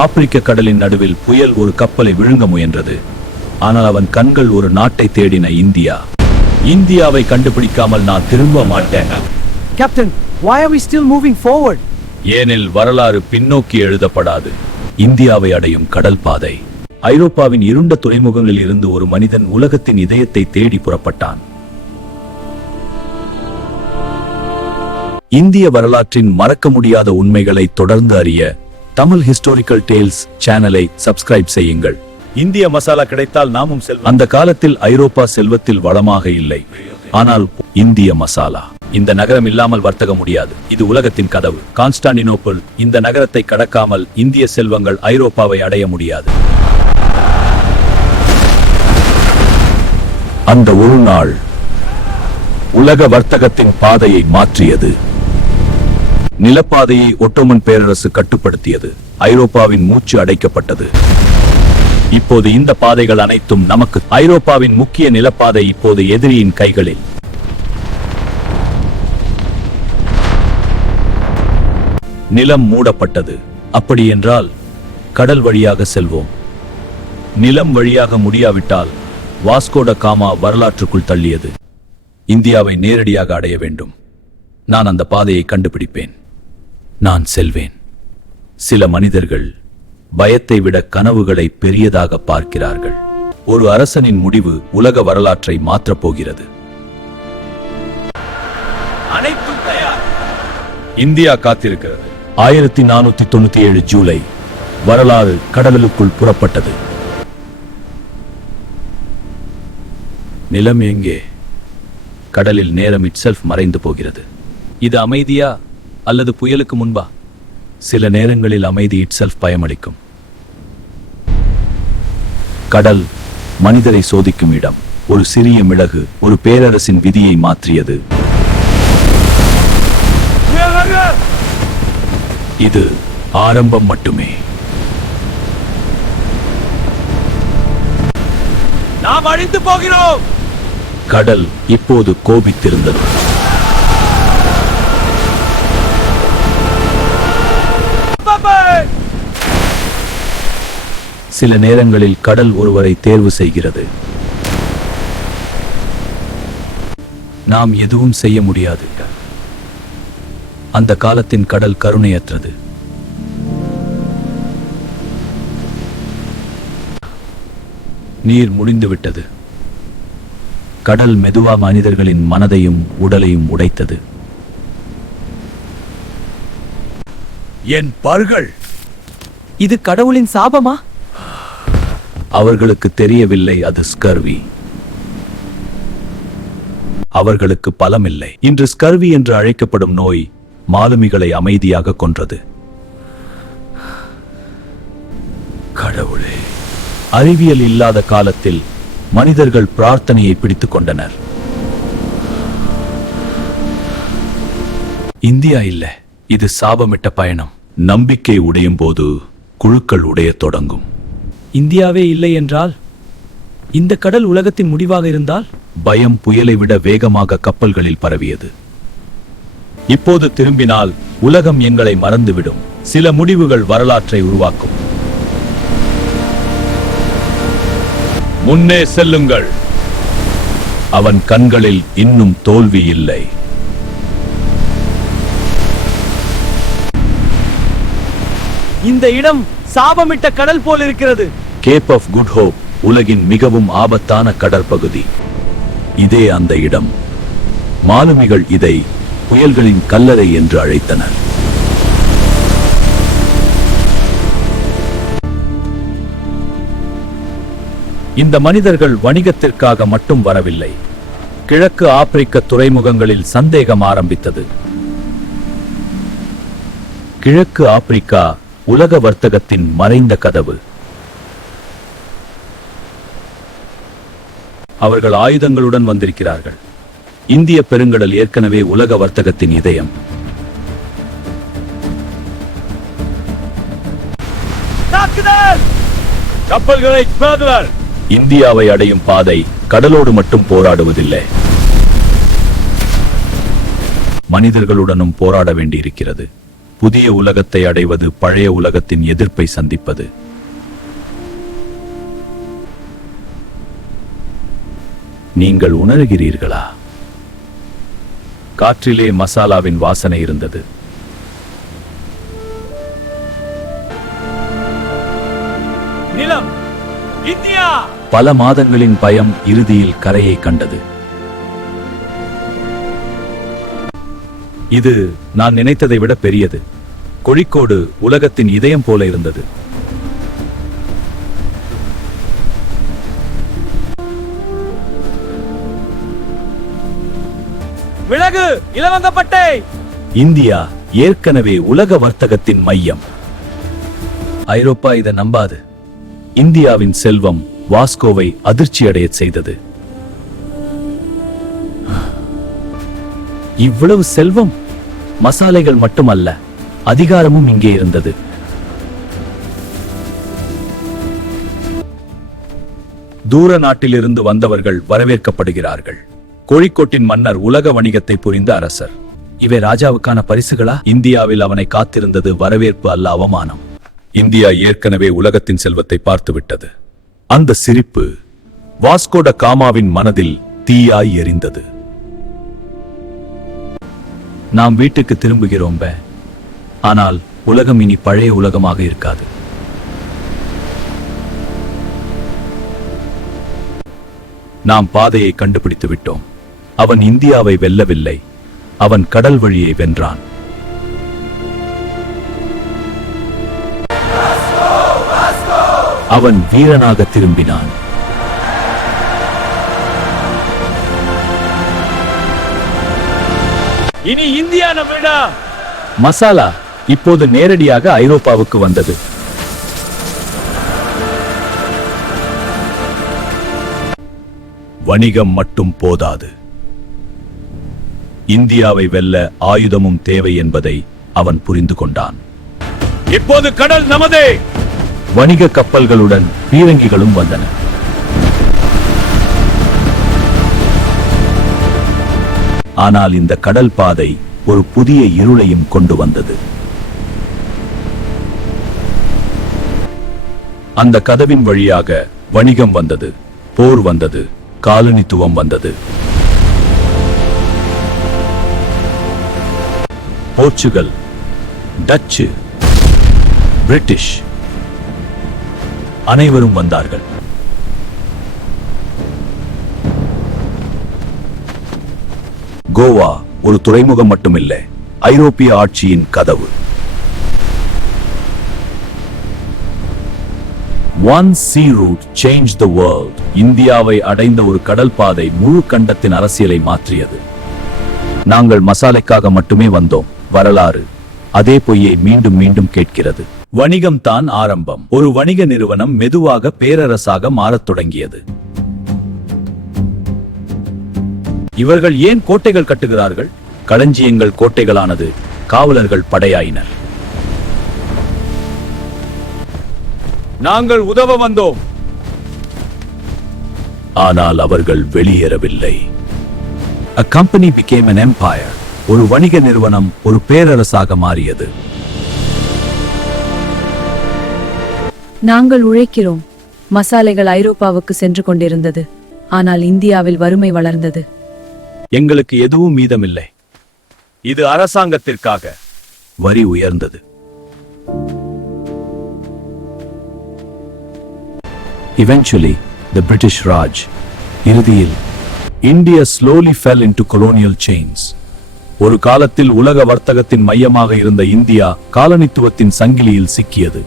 ஆப்பிரிக்க கடலின் நடுவில் புயல் ஒரு கப்பலை விழுங்க முயன்றது. ஆனால் அவன் கண்கள் ஒரு நாட்டை தேடின, இந்தியா. இந்தியாவை கண்டுபிடிக்காமல் நான் திரும்ப மாட்டேன். Captain, why are we still moving forward? ஏனில் வரலாறு பின்னோக்கி எழுதப்படாது. இந்தியாவை அடையும் கடல் பாதை. ஐரோப்பாவின் இருண்ட துறைமுகங்களில் இருந்து ஒரு மனிதன் உலகத்தின் இதயத்தை தேடி புறப்பட்டான். இந்திய வரலாற்றின் மறக்க முடியாத உண்மைகளை தொடர்ந்து அறிய தமிழ் ஹிஸ்டாரிக்கல் டேல்ஸ் சேனலை சப்ஸ்கிரைப் செய்யுங்கள். இந்திய மசாலா கிடைத்தால் நாமும் செல்வோம். அந்த காலத்தில் ஐரோப்பா செல்வத்தில் வளமாக இல்லை. ஆனால் இந்திய மசாலா. இந்த நகரம் இல்லாமல் வர்த்தக முடியாது. இது உலகத்தின் கதவு. கான்ஸ்டாண்டினோப்பிள். இந்த நகரத்தை கடக்காமல் இந்திய செல்வங்கள் ஐரோப்பாவை அடைய முடியாது. அந்த ஒரு நாள் உலக வர்த்தகத்தின் பாதையை மாற்றியது. நிலப்பாதையை ஒட்டோமன் பேரரசு கட்டுப்படுத்தியது. ஐரோப்பாவின் மூச்சு அடைக்கப்பட்டது. இப்போது இந்த பாதைகள் அனைத்தும் நமக்கு. ஐரோப்பாவின் முக்கிய நிலப்பாதை இப்போது எதிரியின் கைகளில். நிலம் மூடப்பட்டது. அப்படி என்றால் கடல் வழியாக செல்வோம். நிலம் வழியாக முடியாவிட்டால் வாஸ்கோட காமா வரலாற்றுக்குள் தள்ளியது. இந்தியாவை நேரடியாக அடைய வேண்டும். நான் அந்த பாதையை கண்டுபிடிப்பேன். நான் செல்வேன். சில மனிதர்கள் பயத்தை விட கனவுகளை பெரியதாக பார்க்கிறார்கள். ஒரு அரசனின் முடிவு உலக வரலாற்றை மாற்றப் போகிறது. அனைத்தும் தயார். இந்தியா காத்திருக்கிறது. 1497 ஜூலை வரலாறு கடலுக்குள் புறப்பட்டது. நிலம் எங்கே? கடலில் நேரம் இட்செல்ஃப் மறைந்து போகிறது. இது அமைதியா அல்லது புயலுக்கு முன்பா? சில நேரங்களில் அமைதி இட்செல்ஃப் பயமளிக்கும். கடல் மனிதரை சோதிக்கும் இடம். ஒரு சிறிய மிளகு ஒரு பேரரசின் விதியை மாற்றியது. இது ஆரம்பம் மட்டுமே. நாம் அழிந்து போகிறோம். கடல் இப்போது கோபித்திருந்தது. சில நேரங்களில் கடல் ஒருவரை தேர்வு செய்கிறது. நாம் எதுவும் செய்ய முடியாது. அந்த காலத்தின் கடல் கருணையற்றது. நீர் முடிந்துவிட்டது. கடல் மெதுவா மனிதர்களின் மனதையும் உடலையும் உடைத்தது. என் பற்கள். இது கடவுளின் சாபமா? அவர்களுக்கு தெரியவில்லை, அது ஸ்கர்வி. அவர்களுக்கு பலமில்லை. இன்று ஸ்கர்வி என்று அழைக்கப்படும் நோய் மாலுமிகளை அமைதியாக கொன்றது. கடவுளே. அறிவியல் இல்லாத காலத்தில் மனிதர்கள் பிரார்த்தனையை பிடித்துக் கொண்டனர். இந்தியா இல்ல, இது சாபமிட்ட பயணம். நம்பிக்கை உடையும் போது குழுக்கள் உடைய தொடங்கும். இந்தியாவே இல்லை என்றால், இந்த கடல் உலகத்தின் முடிவாக இருந்தால்? பயம் புயலை விட வேகமாக கப்பல்களில் பரவியது. இப்போது திரும்பினால் உலகம் எங்களை மறந்துவிடும். சில முடிவுகள் வரலாற்றை உருவாக்கும். முன்னே செல்லுங்கள். அவன் கண்களில் இன்னும் தோல்வி இல்லை. இந்த இடம் சாபமிட்ட கடல் போல் இருக்கிறது. கேப் ஆஃப் குட் ஹோப் உலகின் மிகவும் ஆபத்தான கடற்பகுதி. இதே அந்த இடம். மாலுமிகள் இதை புயல்களின் கல்லறை என்று அழைத்தனர். இந்த மனிதர்கள் வணிகத்திற்காக மட்டும் வரவில்லை. கிழக்கு ஆப்பிரிக்க துறைமுகங்களில் சந்தேகம் ஆரம்பித்தது. கிழக்கு ஆப்பிரிக்கா உலக வர்த்தகத்தின் மறைந்த கதவு. அவர்கள் ஆயுதங்களுடன் வந்திருக்கிறார்கள். இந்திய பெருங்கடல் ஏற்கனவே உலக வர்த்தகத்தின் இதயம். கப்பல்களை இந்தியாவை அடையும் பாதை கடலோடு மட்டும் போராடுவதில்லை, மனிதர்களுடனும் போராட வேண்டியிருக்கிறது. புதிய உலகத்தை அடைவது பழைய உலகத்தின் எதிர்ப்பை சந்திப்பது. நீங்கள் உணர்கிறீர்களா? காற்றிலே மசாலாவின் வாசனை இருந்தது. நிலம், இந்தியா. பல மாதங்களின் பயம் இறுதியில் கரையை கண்டது. இது நான் நினைத்ததை விட பெரியது. கோழிக்கோடு உலகத்தின் இதயம் போல இருந்தது. விலகு, இலவங்கப்பட்டை. இந்தியா ஏற்கனவே உலக வர்த்தகத்தின் மையம். ஐரோப்பா இதை நம்பாது. இந்தியாவின் செல்வம் வாஸ்கோவை அதிர்ச்சியடையச் செய்தது. இவ்வளவு செல்வம், மசாலைகள் மட்டுமல்ல, அதிகாரமும் இங்கே இருந்தது. தூர நாட்டிலிருந்து வந்தவர்கள் வரவேற்கப்படுகிறார்கள். கோழிக்கோட்டின் மன்னர் உலக வணிகத்தை புரிந்த அரசர். இவை ராஜாவுக்கான பரிசுகளா? இந்தியாவில் அவனை காத்திருந்தது வரவேற்பு அல்ல, அவமானம். இந்தியா ஏற்கனவே உலகத்தின் செல்வத்தை பார்த்துவிட்டது. அந்த சிரிப்பு வாஸ்கோட காமாவின் மனதில் தீயாய் எரிந்தது. நாம் வீட்டுக்கு திரும்புகிறோம், ஆனால் உலகம் இனி பழைய உலகமாக இருக்காது. நாம் பாதையை கண்டுபிடித்து விட்டோம். அவன் இந்தியாவை வெல்லவில்லை, அவன் கடல் வழியை வென்றான். அவன் வீரனாக திரும்பினான். இனி இந்தியா நம்மிடம். மசாலா இப்போது நேரடியாக ஐரோப்பாவுக்கு வந்தது. வணிகம் மட்டும் போதாது, இந்தியாவை வெல்ல ஆயுதமும் தேவை என்பதை அவன் புரிந்து கொண்டான். இப்போது கடல் நமதே. வணிக கப்பல்களுடன் பீரங்கிகளும் வந்தன. ஆனால் இந்த கடல் பாதை ஒரு புதிய இருளையும் கொண்டு வந்தது. அந்த கதவின் வழியாக வணிகம் வந்தது, போர் வந்தது, காலனித்துவம் வந்தது. போர்ச்சுகல், டச்சு, பிரிட்டிஷ் அனைவரும் வந்தார்கள். கோவா ஒரு துறைமுகம் மட்டுமில்லை, ஐரோப்பிய ஆட்சியின் கதவு. One sea route changed the world. இந்தியாவை அடைந்த ஒரு கடல் பாதை முழு கண்டத்தின் அரசியலை மாற்றியது. நாங்கள் மசாலைக்காக மட்டுமே வந்தோம். வரலாறு அதே பொய்யை மீண்டும் மீண்டும் கேட்கிறது. வணிகம் தான் ஆரம்பம். ஒரு வணிக நிறுவனம் மெதுவாக பேரரசாக மாறத் தொடங்கியது. இவர்கள் ஏன் கோட்டைகள் கட்டுகிறார்கள்? களஞ்சியங்கள் கோட்டைகளானது, காவலர்கள் படையாயினர். நாங்கள் உதவ வந்தோம். ஆனால் அவர்கள் வெளியேறவில்லை. A company became an empire. ஒரு வணிக நிறுவனம் ஒரு பேரரசாக மாறியது. நாங்கள் உழைக்கிறோம். மசாலைகள் ஐரோப்பாவுக்கு சென்று கொண்டிருந்தது, ஆனால் இந்தியாவில் வறுமை வளர்ந்தது. எங்களுக்கு எதுவும் மீதமில்லை. இது அரசாங்கத்திற்காக. வரி உயர்ந்தது. Eventually, the British Raj. இறுதியில் India slowly fell into colonial chains. ஒரு காலத்தில் உலக வர்த்தகத்தின் மையமாக இருந்த இந்தியா காலனித்துவத்தின் சங்கிலியில் சிக்கியது.